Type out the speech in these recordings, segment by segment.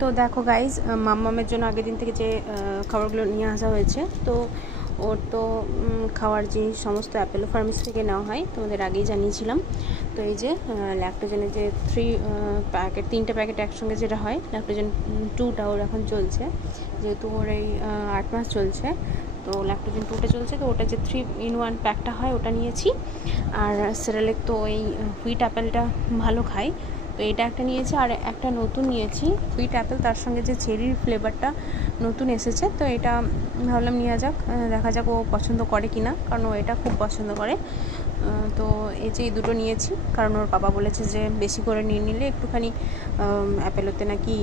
তো দেখো গাইজ, মাম্মামের জন্য আগের দিন থেকে যে খাবারগুলো নিয়ে আসা হয়েছে, তো ওর তো খাওয়ার জিনিস সমস্ত অ্যাপেলো ফার্মেসি থেকে নেওয়া হয়, তোমাদের আগেই জানিয়েছিলাম। তো এই যে ল্যাক্টোজেনের যে 3টে প্যাকেট একসঙ্গে যেটা হয়, ল্যাক্টোজেন 2টা ওর এখন চলছে, যেহেতু ওর এই 8 মাস চলছে, তো ল্যাক্টোজেন 2টা চলছে, তো ওটা যে 3-in-1 প্যাকটা হয় ওটা নিয়েছি। আর সেরেলেক তো এই হুইট অ্যাপেলটা ভালো খাই, তো এটা একটা নিয়েছি। আর একটা নতুন নিয়েছি হুইট অ্যাপেল, তার সঙ্গে যে চেরির ফ্লেভারটা নতুন এসেছে, তো এটা ভাবলাম নেওয়া যাক, দেখা যাক ও পছন্দ করে কি না, কারণ ও এটা খুব পছন্দ করে। তো এই যে এই দুটো নিয়েছি, কারণ ওর বাবা বলেছে যে বেশি করে নিয়ে নিলে একটুখানি অ্যাপেলোতে নাকি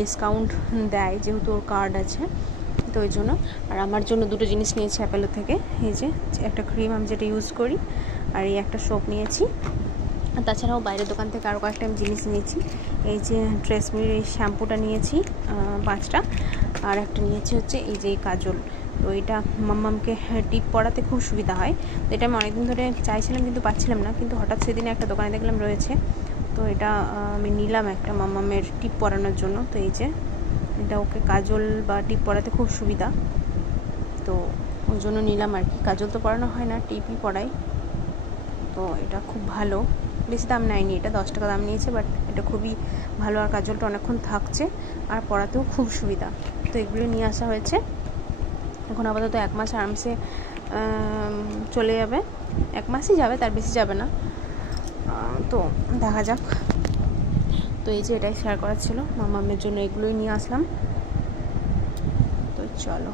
ডিসকাউন্ট দেয়, যেহেতু ওর কার্ড আছে, তো ওই জন্য। আর আমার জন্য দুটো জিনিস নিয়েছি অ্যাপেলো থেকে, এই যে একটা ক্রিম আমি যেটা ইউজ করি, আর এই একটা সোপ নিয়েছি। আর তাছাড়াও বাইরের দোকান থেকে আরও কয়েকটা আমি জিনিস নিয়েছি। এই যে ট্রেসমির এই শ্যাম্পুটা নিয়েছি 5টা, আর একটা নিয়েছি হচ্ছে এই যে কাজল। তো এটা মাম্মামকে টিপ পরাতে খুব সুবিধা হয়, তো এটা আমি অনেকদিন ধরে চাইছিলাম কিন্তু পাচ্ছিলাম না, কিন্তু হঠাৎ সেদিনে একটা দোকানে দেখলাম রয়েছে, তো এটা আমি নিলাম একটা মাম্মামের টিপ পরানোর জন্য। তো এই যে এটা ওকে কাজল বা টিপ পরাতে খুব সুবিধা, তো ওই জন্য নিলাম আর কি। কাজল তো পরানো হয় না, টিপই পরাই, তো এটা খুব ভালো। বেশি দাম নেয়নি, এটা 10 টাকা দাম নিয়েছে, বাট এটা খুবই ভালো। আর কাজলটা অনেকক্ষণ থাকছে, আর পরাতেও খুব সুবিধা। তো এগুলো নিয়ে আসা হয়েছে। এখন আপাতত 1 মাস আরামসে চলে যাবে, 1 মাসই যাবে, তার বেশি যাবে না, তো দেখা যাক। তো এই যে এটাই শেয়ার করার ছিল, মাম্মামের জন্য এগুলোই নিয়ে আসলাম, তো চলো।